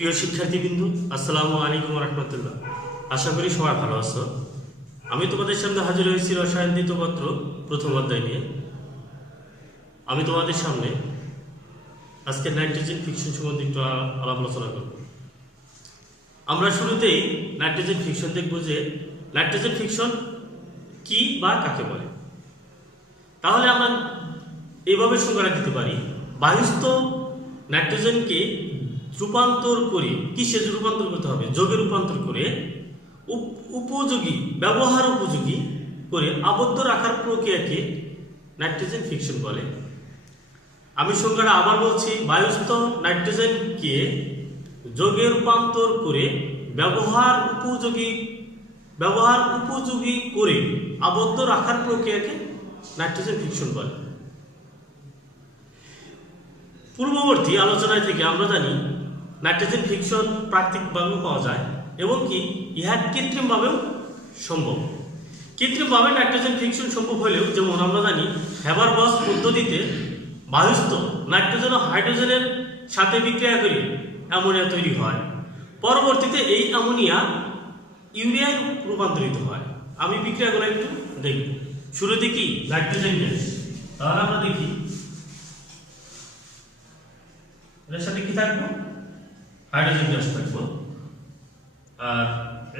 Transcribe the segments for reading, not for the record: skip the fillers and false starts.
প্রিয় শিক্ষার্থীবৃন্দ, আসসালামু আলাইকুম রহমতুল্লাহ। আশা করি সবাই ভালো আছো। আমি তোমাদের সামনে হাজির হয়েছি রসায়ন দ্বিতীয় পত্র প্রথম অধ্যায় নিয়ে। আমি তোমাদের সামনে আজকে নাইট্রোজেন ফিকশন সম্বন্ধে একটু আলাপ আলোচনা করব। আমরা শুরুতেই নাইট্রোজেন ফিকশন দেখব যে নাইট্রোজেন ফিকশন কি বা কাকে বলে। তাহলে আমরা এইভাবে সংজ্ঞা দিতে পারি, বায়ুস্থ নাইট্রোজেনকে রূপান্তর করে কিসে রূপান্তর করতে হবে, যোগে রূপান্তর করে উপযোগী ব্যবহার উপযোগী করে আবদ্ধ রাখার প্রক্রিয়াকে নাইট্রোজেন ফিকশন বলে। আমি সংজ্ঞাটা আবার বলছি, বায়ুস্থ নাইট্রোজেনকে যোগে রূপান্তর করে ব্যবহার উপযোগী করে আবদ্ধ রাখার প্রক্রিয়াকে নাইট্রোজেন ফিকশন বলে। পূর্ববর্তী আলোচনায় থেকে আমরা জানি নাইট্রোজেন ফিকশন প্রাকৃতিকভাবেও পাওয়া যায় এবং কি ইহা কৃত্রিমভাবেও সম্ভব। কৃত্রিমভাবে নাইট্রোজেন ফিকশন সম্ভব হলেও, যেমন আমরা জানি হেবার-বস পদ্ধতিতে বায়ুস্থ নাইট্রোজেন ও হাইড্রোজেনের সাথে বিক্রিয়া করে অ্যামোনিয়া তৈরি হয়। পরবর্তীতে এই অ্যামোনিয়া ইউরিয়ায় রূপান্তরিত হয়। আমি বিক্রিয়াগুলো একটু দেখব। শুরুতে কি নাইট্রোজেন গ্যাস, তাহলে আমরা দেখি এটার সাথে কি থাকবো, হাইড্রোজেন গ্যাস থাকবো। আর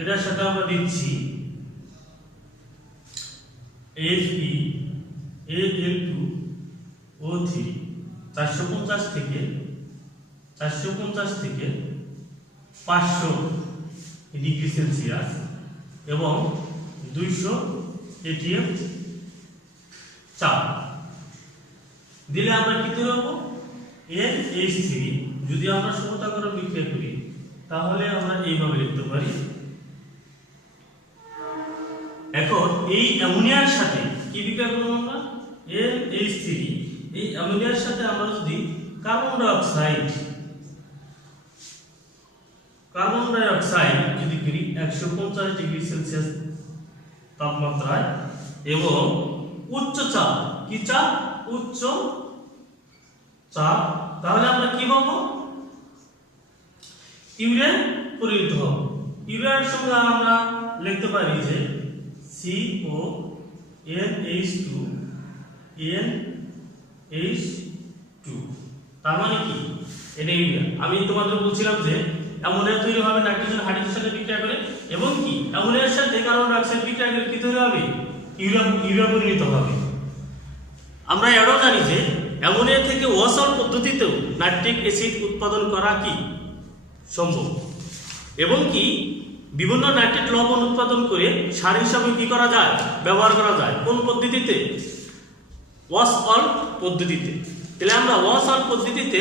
এটার সাথে আমরা দিচ্ছি Fe Al2O3 450 থেকে 500 ডিগ্রি সেলসিয়াস এবং 200 atm চাপ দিলে আমরা কি তৈরি হবো, NH3। যদি আমরা সমতাকরণ বিক্রিয়া করি তাহলে আমরা এইভাবে লিখতে পারি। এখন এই অ্যামোনিয়ার সাথে কি বিক্রিয়া করব আমরা, NH3। এই অ্যামোনিয়ার সাথে আমরা যদি কার্বন ডাই অক্সাইড যদি করি 150 ডিগ্রি সেলসিয়াস তাপমাত্রায় এবং উচ্চ চাপ, কি চাপ, উচ্চ চাপ, তাহলে আমরা কি পাবো, ইউরিয়া পরিণত হবে। ইউরিয়ার সঙ্গে আমরা লিখতে পারি যে CONH2NH2। তার মানে কি, এটা ইউরিয়া। আমি তোমাদের বলছিলাম যে অ্যামোনিয়া তৈরি হবে নাইট্রোজেন হাইড্রোজেনের সাথে বিক্রিয়া করে এবং কি অ্যামোনিয়ার সাথে কার্বন ডাই অক্সাইড বিক্রিয়া করে কি তৈরি হবে, ইউরিয়া পরিণত হবে। আমরা এটাও জানি যে অ্যামোনিয়া থেকে ওয়াসার পদ্ধতিতেও নাইট্রিক অ্যাসিড উৎপাদন করা কি সম্ভব এবং কি বিভিন্ন নাইট্রেট লবণ উৎপাদন করে সার হিসাবে কি করা যায়, ব্যবহার করা যায়। কোন পদ্ধতিতে, ওয়াশ অল পদ্ধতিতে। তাহলে আমরা ওয়াশ অল পদ্ধতিতে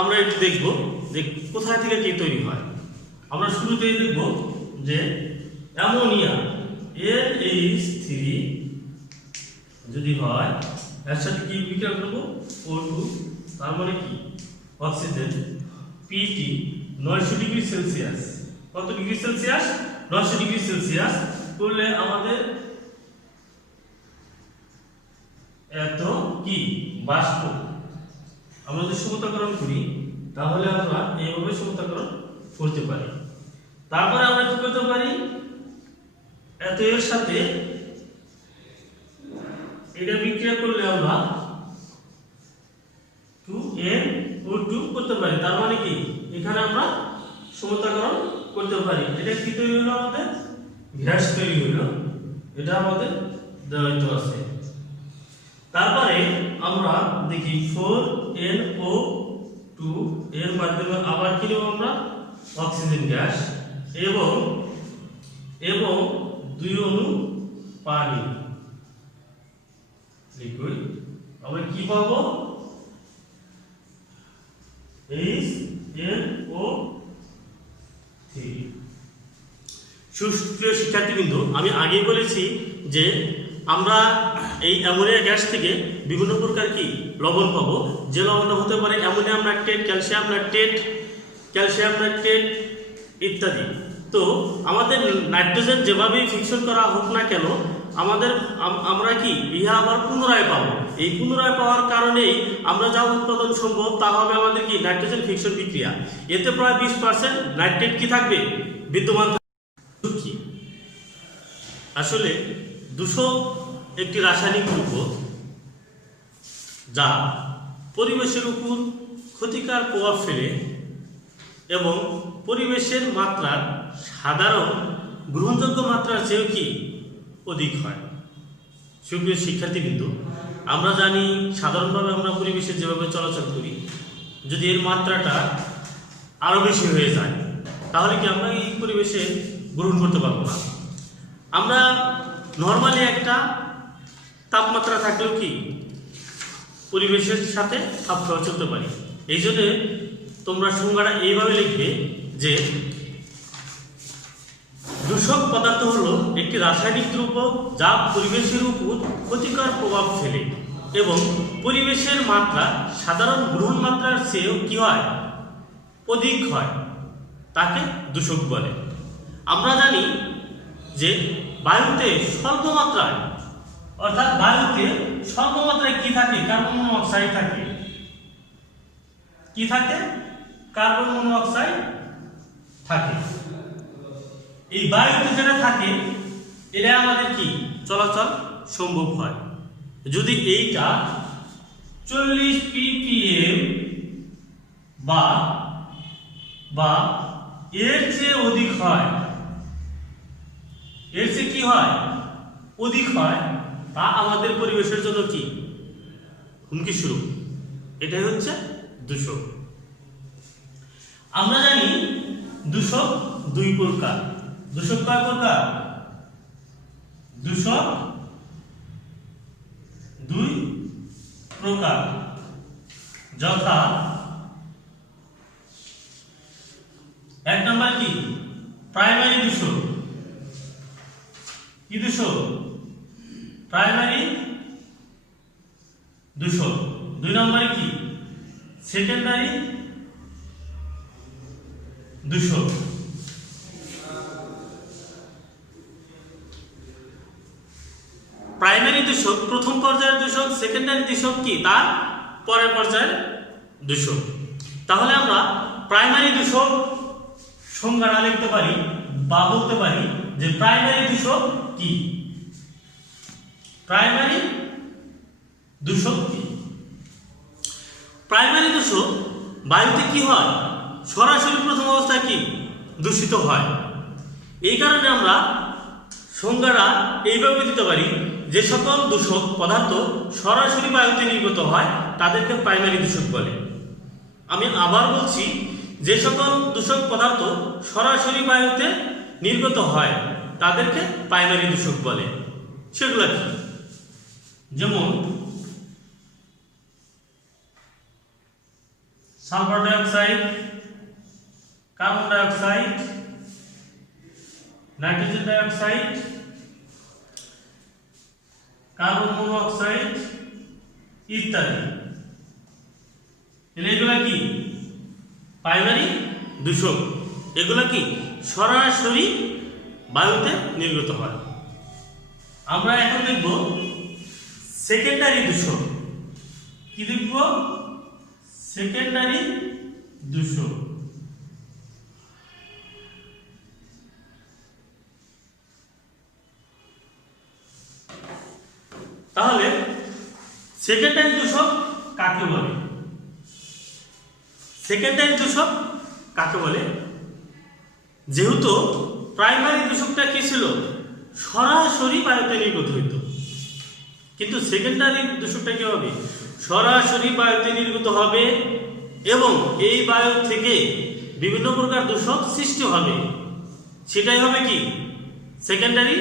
আমরা একটু দেখব যে কোথায় থেকে কি তৈরি হয়। আমরা শুরুতেই দেখব যে অ্যামোনিয়া NH3 যদি হয় এর সাথে কি বিক্রিয়া করব, O2, তার মানে কি অক্সিজেন PT 900 ডিগ্রি সেলসিয়াস। কত ডিগ্রি সেলসিয়াস, 900 ডিগ্রি সেলসিয়াস করলে আমাদের এত কি বাষ্প। আমরা যদি সমতাকরণ করি তাহলে আমরা এইভাবে সমতাকরণ করতে পারি। তারপরে আমরা কি করতে পারি, এত এর সাথে এটা বিক্রিয়া করলে আমরা 2NO2 করতে পারি। তার মানে কি এখানে আমরা সমতাকরণ করতে পারি। এটা কি তৈরি হলো, আমাদের গ্যাস তৈরি হলো। এটা আমাদের দেওয়া আছে। তারপরে আমরা দেখি 4NO2 এর মাধ্যমে আবার কি নেব আমরা, অক্সিজেন গ্যাস এবং 2 অণু পানি লিকুইড। আমরা কি পাবো, HNO3। সুপ্রিয় শিক্ষার্থীবৃন্দ, আমি আগেই বলেছি যে আমরা এই অ্যামোনিয়া গ্যাস থেকে বিভিন্ন প্রকার কি লবণ পাবো। যে লবণটা হতে পারে অ্যামোনিয়াম নাইট্রেট, ক্যালসিয়াম নাইট্রেট ইত্যাদি। তো আমাদের নাইট্রোজেন যেভাবেই ফিকশন করা হোক না কেন আমরা কি ইহা আবার পুনরায় পাবো। এই পুনরায় পাওয়ার কারণেই আমরা যা উৎপাদন সম্ভব তা হবে আমাদের কি নাইট্রোজেন ফিকশন বিক্রিয়া। এতে প্রায় 20% নাইট্রেট কি থাকবে, বিদ্যমান থাকবে। আসলে দূষক একটি রাসায়নিক দ্রব্য যা পরিবেশের উপর ক্ষতিকর প্রভাব ফেলে এবং পরিবেশের মাত্রার সাধারণ গ্রহণযোগ্য মাত্রার চেয়েও কি অধিক হয়। সুপ্রিয় শিক্ষার্থীবৃন্দ, আমরা জানি সাধারণভাবে আমরা পরিবেশে যেভাবে চলাচল করি, যদি এর মাত্রাটা আরও বেশি হয়ে যায় তাহলে কি আমরা এই পরিবেশে গ্রহণ করতে পারবো না। আমরা নর্মালি একটা তাপমাত্রা থাকলেও কি পরিবেশের সাথে খাপ খাওয়া চলতে পারি। এই জন্য তোমরা সংজ্ঞাটা এইভাবে লিখবে যে দূষক পদার্থ হলো একটি রাসায়নিক দ্রব্য যা পরিবেশের উপর ক্ষতিকর প্রভাব ফেলে এবং পরিবেশের মাত্রা সাধারণ গ্রহণ মাত্রার চেয়েও কি হয়, অধিক হয়, তাকে দূষক বলে। আমরা জানি যে বায়ুতে স্বল্প মাত্রায়, অর্থাৎ বায়ুতে স্বল্প মাত্রায় কি থাকে, কার্বন মনোক্সাইড থাকে। কি থাকে? কার্বন মনোক্সাইড থাকে। এই বায়ুতে যেটা থাকে এটা আমাদের কি চলাচল সম্ভব হয়। যদি এইটা 40 ppm বা এর চেয়ে অধিক হয়, এর চেয়ে কি হয়, অধিক হয়, তা আমাদের পরিবেশের জন্য কি হুমকি স্বরূপ। এটাই হচ্ছে দূষক। আমরা জানি দূষক দুই প্রকার। দূষক কয় প্রকার? দূষক দুই প্রকার, যথা এক নম্বর কি প্রাইমারি দূষক। কি দূষক? প্রাইমারি দূষক। দুই নম্বরে কি সেকেন্ডারি দূষক। প্রাইমারি দূষক প্রথম পর্যায়ের দূষক, সেকেন্ডারি দূষক কি তার পরের পর্যায়ের দূষক। তাহলে আমরা প্রাইমারি দূষক সংজ্ঞাটা লিখতে পারি বা বলতে পারি যে প্রাইমারি দূষক কি। প্রাইমারি দূষক কি? প্রাইমারি দূষক বায়ুতে কি হয়, সরাসরি প্রথম অবস্থায় কি দূষিত হয়। এই কারণে আমরা সংজ্ঞাটা এইভাবে দিতে পারি, যে সকল দূষক পদার্থ সরাসরি বায়ুতে নির্গত হয় তাদেরকে প্রাইমারি দূষক বলে। আমি আবার বলছি, যে সকল দূষক পদার্থ সরাসরি বায়ুতে নির্গত হয় তাদেরকে প্রাইমারি দূষক বলে। সেগুলো কি? যেমন sulphur dioxide, carbon dioxide, nitrogen dioxide, carbon monoxide ইত্যাদি। এগুলা কি প্রাইমারি দূষক। এগুলা কি সরাসরি বায়ুতে নির্গত হয়। আমরা এখন দেখব সেকেন্ডারি দূষক। কি দেখব? সেকেন্ডারি দূষক। তাহলে সেকেন্ডারি দূষক কাকে বলে? সেকেন্ডারি দূষক কাকে বলে? যেহেতু প্রাইমারি দূষকটা কি ছিল, সরাসরি বায়ুতে নির্গত হইত, কিন্তু সেকেন্ডারি দূষকটা কি হবে, সরাসরি বায়ুতে নির্গত হবে এবং এই বায়ু থেকে বিভিন্ন প্রকার দূষক সৃষ্টি হবে। সেটাই হবে কি সেকেন্ডারি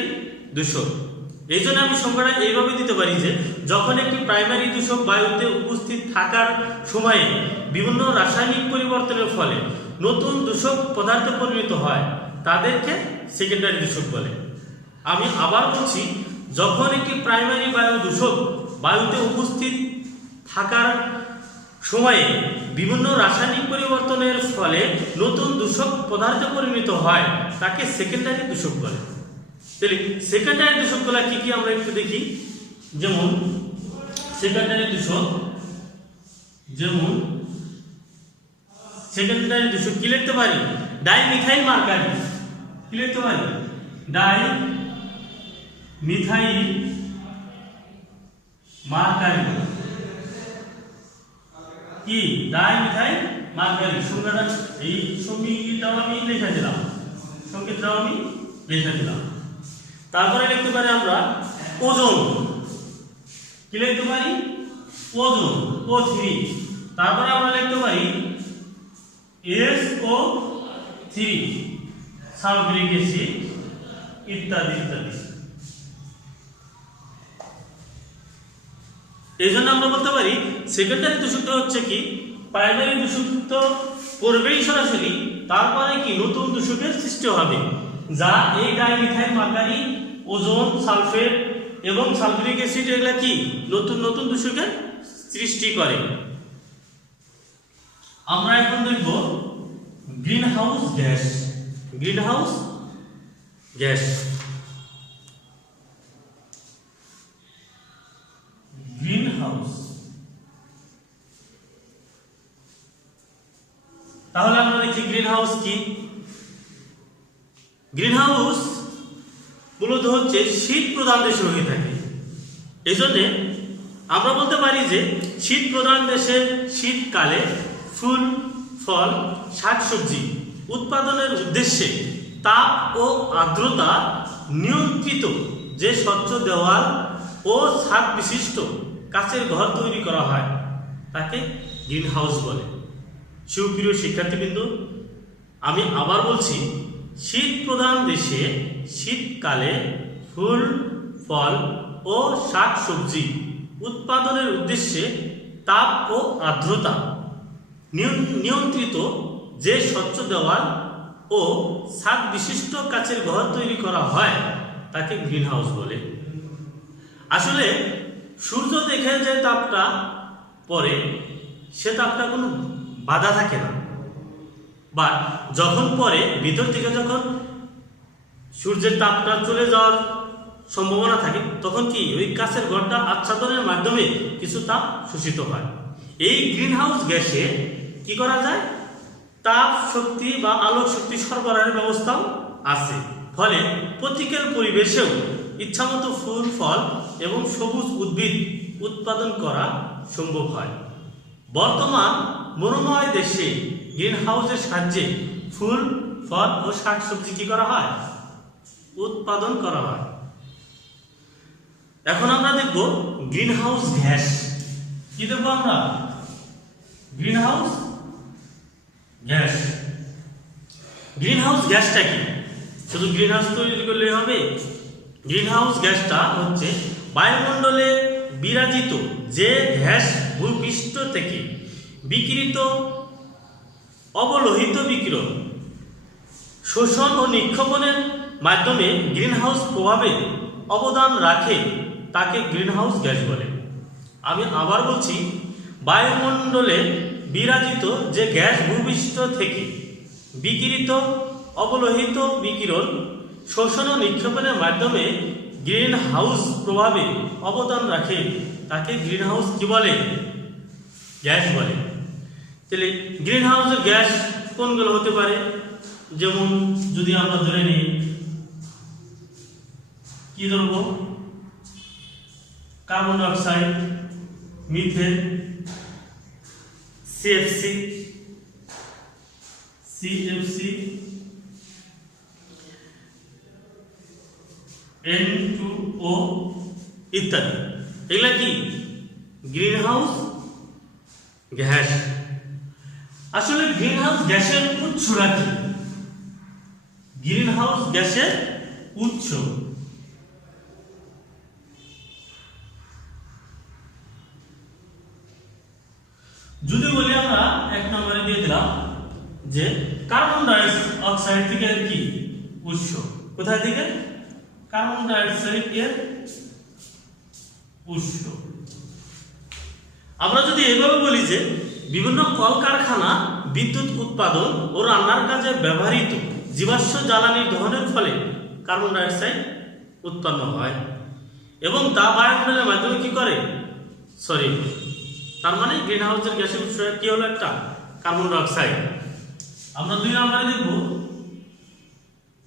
দূষক। এই জন্য আমি সংজ্ঞাটা এইভাবে দিতে পারি যে যখন একটি প্রাইমারি দূষক বায়ুতে উপস্থিত থাকার সময়ে বিভিন্ন রাসায়নিক পরিবর্তনের ফলে নতুন দূষক পদার্থে পরিণত হয় তাদেরকে সেকেন্ডারি দূষক বলে। আমি আবার বলছি, যখন একটি প্রাইমারি বায়ু দূষক বায়ুতে উপস্থিত থাকার সময়ে বিভিন্ন রাসায়নিক পরিবর্তনের ফলে নতুন দূষক পদার্থে পরিণত হয় তাকে সেকেন্ডারি দূষক বলে। তাহলে সেকেন্ডারি দূষকগুলো কি কি আমরা একটু দেখি। যেমন সেকেন্ডারি দূষক, কি লিখতে পারি? Dimethyl mercury. কি লিখতে পারি? Dimethyl mercury. কি? Dimethyl mercury. সংজ্ঞাটা এই সংজ্ঞাটাও আমি লিখে দিলাম, তারপরে লিখতে পারি আমরা ওজোন। কি লিখতে পারি? Ozone, O3। তারপরে আমরা লিখতে পারি SO3, সালফিউরিক অ্যাসিড, ইত্যাদি ইত্যাদি। এই জন্য আমরা বলতে পারি সেকেন্ডারি দূষকটা হচ্ছে কি, প্রাইমারি দূষক তো পড়বেই সরাসরি, তারপরে কি নতুন দূষকের সৃষ্টি হবে, যা এই ডাইমিথাইল মার্কারি, ওজোন, সালফেট এবং সালফিউরিক অ্যাসিড এগুলা কি নতুন নতুন দূষকের সৃষ্টি করে। আমরা এখন দেখব গ্রিনহাউস গ্যাস। গ্রিনহাউস তাহলে আমরা দেখি গ্রিনহাউস কি। গ্রিনহাউস মূলত হচ্ছে শীত প্রধান দেশে হয়ে থাকে। এই জন্য আমরা বলতে পারি যে শীত প্রধান দেশে শীতকালে ফুল, ফল, শাকসবজি উৎপাদনের উদ্দেশ্যে তাপ ও আর্দ্রতা নিয়ন্ত্রিত যে স্বচ্ছ দেওয়াল ও ছাদ বিশিষ্ট কাচের ঘর তৈরি করা হয় তাকে গ্রিনহাউস বলে। সুপ্রিয় শিক্ষার্থীবৃন্দ, আমি আবার বলছি, শীত প্রধান দেশে শীতকালে ফুল, ফল ও শাকসবজি উৎপাদনের উদ্দেশ্যে তাপ ও আর্দ্রতা নিয়ন্ত্রিত যে স্বচ্ছ দেওয়াল ও ছাদ বিশিষ্ট কাচের ঘর তৈরি করা হয় তাকে গ্রিনহাউস বলে। আসলে সূর্য দেখে যে তাপটা পড়ে সে তাপটা কোনো বাধা থাকে না, বা যখন পরে ভিতর থেকে যখন সূর্যের তাপটা চলে যাওয়ার সম্ভাবনা থাকে তখন কি ওই কাচের ঘরটা আচ্ছাদনের মাধ্যমে কিছু তাপ শোষিত হয়। এই গ্রিনহাউস গ্যাসে কি করা যায়? তাপ শক্তি বা আলোক শক্তি সরবরাহের ব্যবস্থাও আছে, ফলে প্রতিকূল পরিবেশেও ইচ্ছামতো ফুল, ফল এবং সবুজ উদ্ভিদ উৎপাদন করা সম্ভব হয়। বর্তমান মরুময় দেশে গ্রিনহাউসের সাহায্যে ফুল, ফল ও শাকসবজি কি করা হয়? উৎপাদন করা হয়। এখন আমরা দেখব গ্রিনহাউস গ্যাস। কি দেখব আমরা? গ্রিনহাউস গ্যাসটা কি? শুধু গ্রিনহাউস তৈরি করলে হবে? গ্রিনহাউস গ্যাসটা হচ্ছে বায়ুমণ্ডলে বিরাজিত যে গ্যাস ভূপৃষ্ঠ থেকে বিকিরিত অবলোহিত বিকিরণ শোষণ ও নিক্ষেপণের মাধ্যমে গ্রিনহাউস প্রভাবে অবদান রাখে তাকে গ্রিনহাউস গ্যাস বলে। আমি আবার বলছি, বায়ুমণ্ডলে বিরাজিত যে গ্যাস ভূপৃষ্ঠ থেকে বিকিরিত অবলোহিত বিকিরণ শোষণ ও নিক্ষেপণের মাধ্যমে গ্রিনহাউস প্রভাবে অবদান রাখে তাকে গ্রিনহাউস কি বলে? গ্যাস বলে। তাহলে গ্রিনহাউসের গ্যাস কোনগুলো হতে পারে? যেমন যদি আমরা ধরে নিই, কি ধরবো? Carbon dioxide, methane, CFC, N2O ইত্যাদি। এগুলা কি গ্রিনহাউস গ্যাস। আসলে গ্রিনহাউস গ্যাসের উৎসটা কি? গ্রিনহাউস গ্যাসের উৎস যদি বলি আমরা এক নম্বরে দিয়ে দিলাম যে কার্বন ডাইঅক্সাইড থেকে কি উৎস? কোথায় থেকে? কার্বন ডাইঅক্সাইড এর উৎস। আমরা যদি এভাবে বলি যে বিভিন্ন কলকারখানা বিদ্যুৎ উৎপাদন ও রান্নার কাজে ব্যবহৃত জীবাশ্ম জ্বালানি দহনের ফলে কার্বন ডাই অক্সাইড উৎপন্ন হয় এবং তা বায়ুমণ্ডলের মাধ্যমে কি করে ছড়িয়ে পড়ে। তার মানে গ্রিন হাউসের গ্যাসের উৎস কি হলো একটা কার্বন ডাই অক্সাইড। আমরা 2 নম্বরে দেখব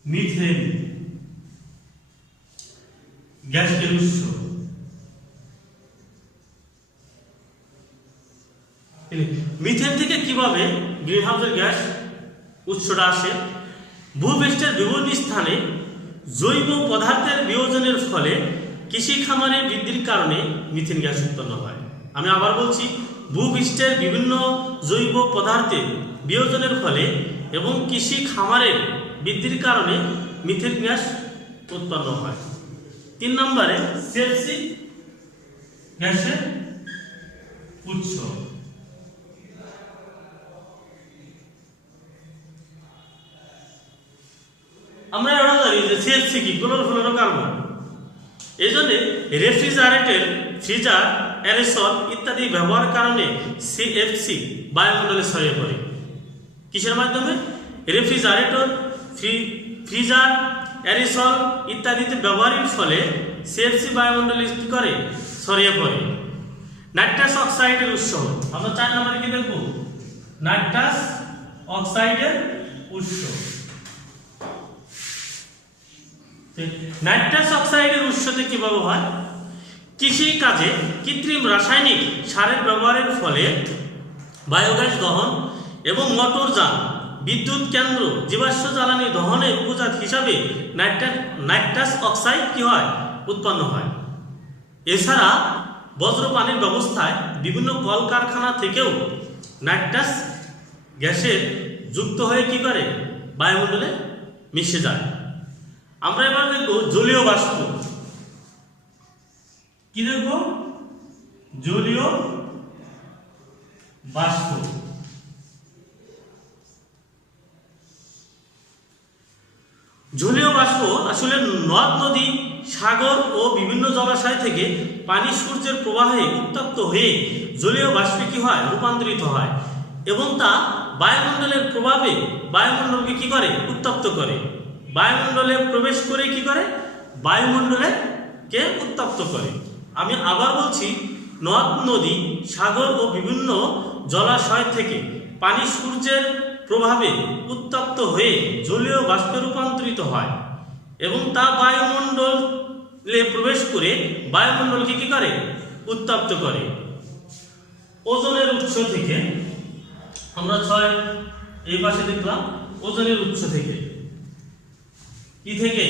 মিথেন গ্যাসের উৎস। মিথেন থেকে কিভাবে গ্রিন হাউসের গ্যাস উৎসটা আসে? ভূপৃষ্ঠের বিভিন্ন স্থানে জৈব পদার্থের বিয়োজনের ফলে কৃষি খামারে বৃদ্ধির কারণে মিথেন গ্যাস উৎপন্ন হয়। আমি আবার বলছি, ভূপৃষ্ঠের বিভিন্ন জৈব পদার্থের বিয়োজনের ফলে এবং কৃষি খামারের বৃদ্ধির কারণে মিথেন গ্যাস উৎপন্ন হয়। 3 নম্বরে সিএফসি গ্যাসের উৎস। আমরা জানি যে সিএফসি কি ক্লোরোফ্লোরোকার্বন। এই জন্য রেফ্রিজারেটর, ফ্রিজার, অ্যারেসল ইত্যাদি ব্যবহারের কারণে সিএফসি বায়ুমণ্ডলে ছড়িয়ে পড়ে। কিসের মাধ্যমে? রেফ্রিজারেটর, ফ্রিজার, অ্যারেসল ইত্যাদিতে ব্যবহারের ফলে সিএফসি বায়ুমণ্ডলে কি করে ছড়িয়ে পড়ে। নাইট্রাস অক্সাইডের উৎস। আমরা 4 নম্বরে কি দেখব? নাইট্রাস অক্সাইডের উৎস। নাইট্রাস অক্সাইডের উৎসতে কিভাবে হয়? কৃষি কাজে কৃত্রিম রাসায়নিক সারের ব্যবহারের ফলে বায়োগ্যাস দহন এবং মোটরযান, বিদ্যুৎ কেন্দ্র, জীবাশ্ম জ্বালানি দহনের উপজাত হিসাবে নাইট্রাস অক্সাইড কি হয় উৎপন্ন হয়। এছাড়া বজ্রপানির ব্যবস্থায় বিভিন্ন কলকারখানা থেকেও নাইট্রাস গ্যাসের যুক্ত হয়ে কি করে বায়ুমণ্ডলে মিশে যায়। আমরা এবার দেখব জলীয় বাষ্প। কি দেখব? জলীয় বাষ্প। জলীয় বাষ্প আসলে নদ নদী, সাগর ও বিভিন্ন জলাশয় থেকে পানি সূর্যের প্রবাহে উত্তপ্ত হয়ে জলীয় বাষ্পে কি হয় রূপান্তরিত হয় এবং তা বায়ুমণ্ডলের প্রভাবে বায়ুমণ্ডলকে কি করে উত্তপ্ত করে। বায়ুমণ্ডলে প্রবেশ করে কি করে বায়ুমণ্ডলে কে উত্তপ্ত করে। আমি আবার বলছি, নদ নদী, সাগর ও বিভিন্ন জলাশয় থেকে পানি সূর্যের প্রভাবে উত্তপ্ত হয়ে জলীয় বাষ্পে রূপান্তরিত হয় এবং তা বায়ুমণ্ডলে প্রবেশ করে বায়ুমণ্ডলকে কি করে উত্তপ্ত করে। ওজনের উৎস থেকে আমরা 6 এই পাশে দেখলাম ওজনের উৎস থেকে। কি থেকে?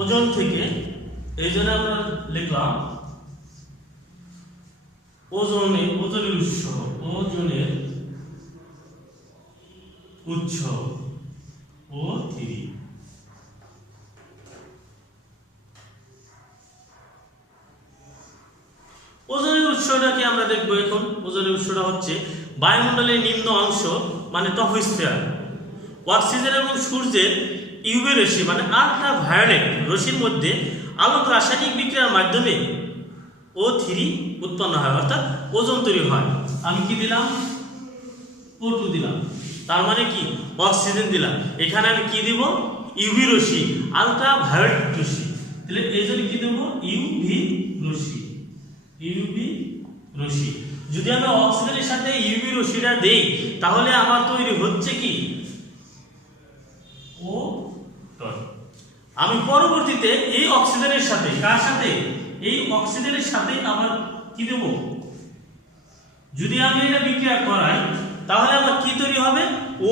ওজন থেকে। এই জন্য আমরা লিখলাম ওজনের উৎস। ওজনের উৎস O3। ওজনের উৎসটাকে আমরা দেখব এখন। ওজনের উৎসটা হচ্ছে বায়ুমণ্ডলের নিম্ন অংশ মানে ট্রপোস্ফিয়ার। অক্সিজেন এবং সূর্যের ইউভি রশ্মি মানে আল্ট্রাভায়োলেট রশ্মির মধ্যে আলোক রাসায়নিক বিক্রিয়ার মাধ্যমে O3 উৎপন্ন হয়, অর্থাৎ ওজোন তৈরি হয়। আমি কি দিলাম? O2 দিলাম। তার মানে কি অক্সিজেন দিলাম। এখানে আমি কি দিব? ইউভি রশ্মি, আল্ট্রাভায়োলেট রশ্মি। তাহলে এই জন্য কি দেব? ইউভি রশ্মি। ইউভি রশ্মি। যদি আমি অক্সিজেনের সাথে ইউভি রশ্মিটা দেই তাহলে আমার তৈরি হচ্ছে কি ও। আমি পরবর্তীতে এই অক্সিজেনের সাথে কার সাথে? এই অক্সিজেনের সাথে আবার কি দেব? যদি আমি এটা বিক্রিয়া করাই তাহলে আমার কি তৈরি হবে?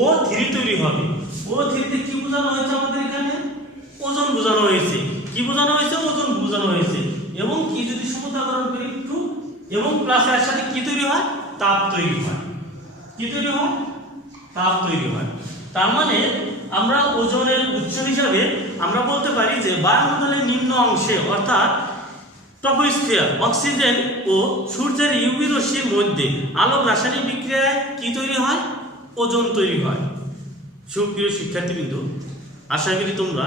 O3 তৈরি হবে। O3 তে কি বোঝানো হয়েছে আমাদের এখানে? ওজন বোঝানো হয়েছে। কি বোঝানো হয়েছে? ওজন বোঝানো হয়েছে। এবং কি যদি সমুদ্রাকরণ করি একটু এবং প্লাসের সাথে কি তৈরি হয়? তাপ তৈরি হয়। কি তৈরি হয়? তাপ তৈরি হয়। তার মানে আমরা ওজনের উৎস হিসাবে আমরা বলতে পারি যে বায়ুমণ্ডলের নিম্ন অংশে অর্থাৎ ট্রপোস্ফিয়ার অক্সিজেন ও সূর্যের ইউভি রশ্মির মধ্যে আলোক রাসায়নিক বিক্রিয়ায় কি তৈরি হয়? ওজোন তৈরি হয়। সুপ্রিয় শিক্ষার্থীবৃন্দ, আশা করি তোমরা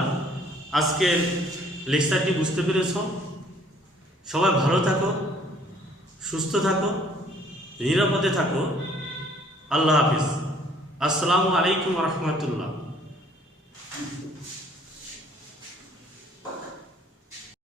আজকের লেকচারটি বুঝতে পেরেছ। সবাই ভালো থাকো, সুস্থ থাকো, নিরাপদে থাকো। আল্লাহ হাফিজ। আসসালামু আলাইকুম রহমতুল্লাহ।